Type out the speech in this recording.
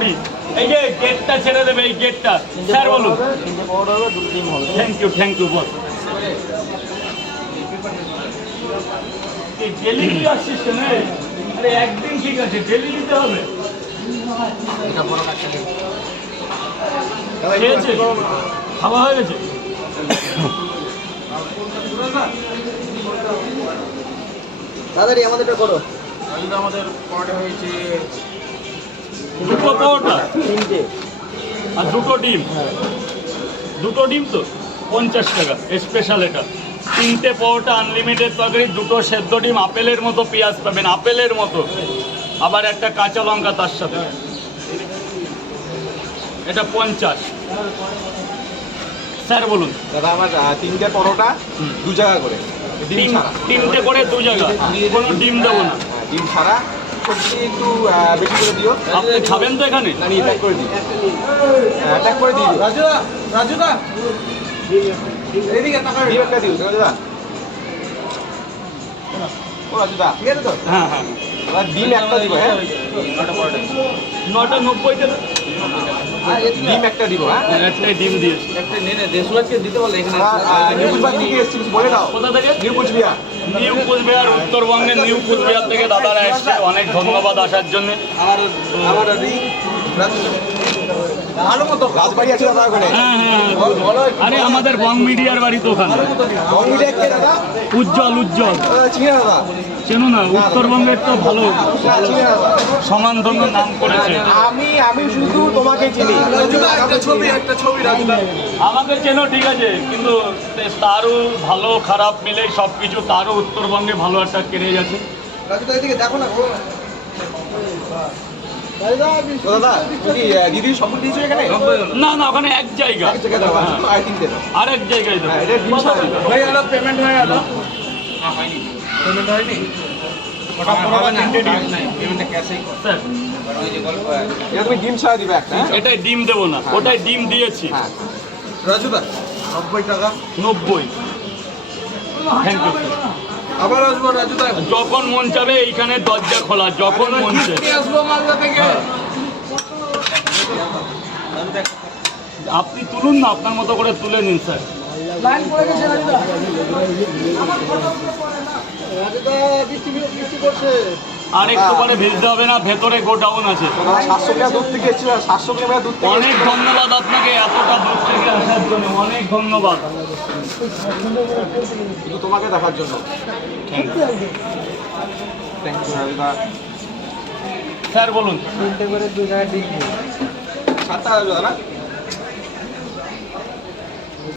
কুড়ি। এই যে গেটটা ছেড়ে দেবে এই গেটটা স্যার বলুন। থ্যাংক ইউ থ্যাংক ইউ আসছিস আরে একদিন ঠিক আছে ডেলি দিতে হবে। খেয়েছে? খাওয়া হয়ে গেছে? তাড়াতাড়ি আমাদেরটা করো। আমাদের পরোটা হয়েছে। দুটো পরোটা? তিনটে আর দুটো ডিম? দুটো ডিম তো পঞ্চাশ টাকা স্পেশাল এটা। তিনটে পরোটা আনলিমিটেড তরকারি দুটো সেদ্ধ ডিম আপেলের মতো পেঁয়াজ পাবেন আপেলের মতো। আবার একটা কাঁচা লঙ্কা তার সাথে। এটা পঞ্চাশ। স্যার বলুন। দাদা আমার তিনটে পরোটা দু জায়গা করে। ডিম ছাড়া। তিনটে করে দু জায়গা। কোনো ডিম দেবো না। হ্যাঁ, ডিম ছাড়া। সবজি একটু বেশি করে দিও। আপনি খাবেন তো এখানে? না নিয়ে প্যাক করে দিই। প্যাক করে দিই। রাজুদা রাজুদা। এদিকে টাকা ডিম একটা দিও রাজুদা। ও রাজুদা। ঠিক আছে তো। হ্যাঁ হ্যাঁ। ডিম একটা দিব হ্যাঁ? নটা নব্বইতে ডিম একটা দিব হ্যাঁ? একটাই ডিম দিয়েছি। আর আহ, নিউ কুচবিহার থেকে এসেছি বলে দাও। কোথা থেকে? নিউ কুচবিহার। নিউ কুচবিহার উত্তরবঙ্গের নিউ কুচবিহার থেকে দাদারা এসছে। অনেক ধন্যবাদ আসার জন্য। আমার মতো রাজবাড়ি আছে দাদা ওখানে? হ্যাঁ হ্যাঁ আরে আমাদের বং মিডিয়ার বাড়ি তো ওখানে বঙ্গিটা কে দাদা? উজ্জ্বল উজ্জ্বল। দাদা চেনো না উত্তরবঙ্গের তো ভালো। সমান নাম করেছে। আমি আমি শুধু তোমাকে চিনি। একটা ছবি একটা ছবি আমাকে চেনো ঠিক আছে কিন্তু তারও ভালো খারাপ মিলে সব কিছু তারও উত্তরবঙ্গে ভালো একটা কেড়ে গেছে। দেখো না না না ওখানে এক জায়গা। এক জায়গায়। দাও হ্যাঁ, আই থিঙ্ক আরেক জায়গায় দেবো। হ্যাঁ? হয়ে গেল। পেমেন্ট হয়ে এটা তুমি ডিম ছাড়া দিবে একটা হ্যাঁ? এটাই ডিম দেবো না ওটাই ডিম দিয়েছি। হ্যাঁ। রাজুদা নব্বই টাকা। নব্বই। থ্যাংক ইউ আবার আসব রাজুদা যখন মন চাবে এইখানে দরজা খোলা যখন মন চাবে। আসব মালদা থেকে। আপনি তুলুন না আপনার মতো করে তুলে নিন স্যার। লাইন পড়ে গেছে রাজুদা রাজুদা বৃষ্টি বৃষ্টি করছে। আর একটু পরে ভিজতে হবে না ভেতরে গোডাউন আছে। দাদা দুধ থেকে অনেক ধন্যবাদ আপনাকে এতটা দূর থেকে আসার জন্য অনেক ধন্যবাদ। তোমাকে দেখার জন্য। স্যার বলুন। তিনটে করে দু জায়গায় ডিম সাতটা না?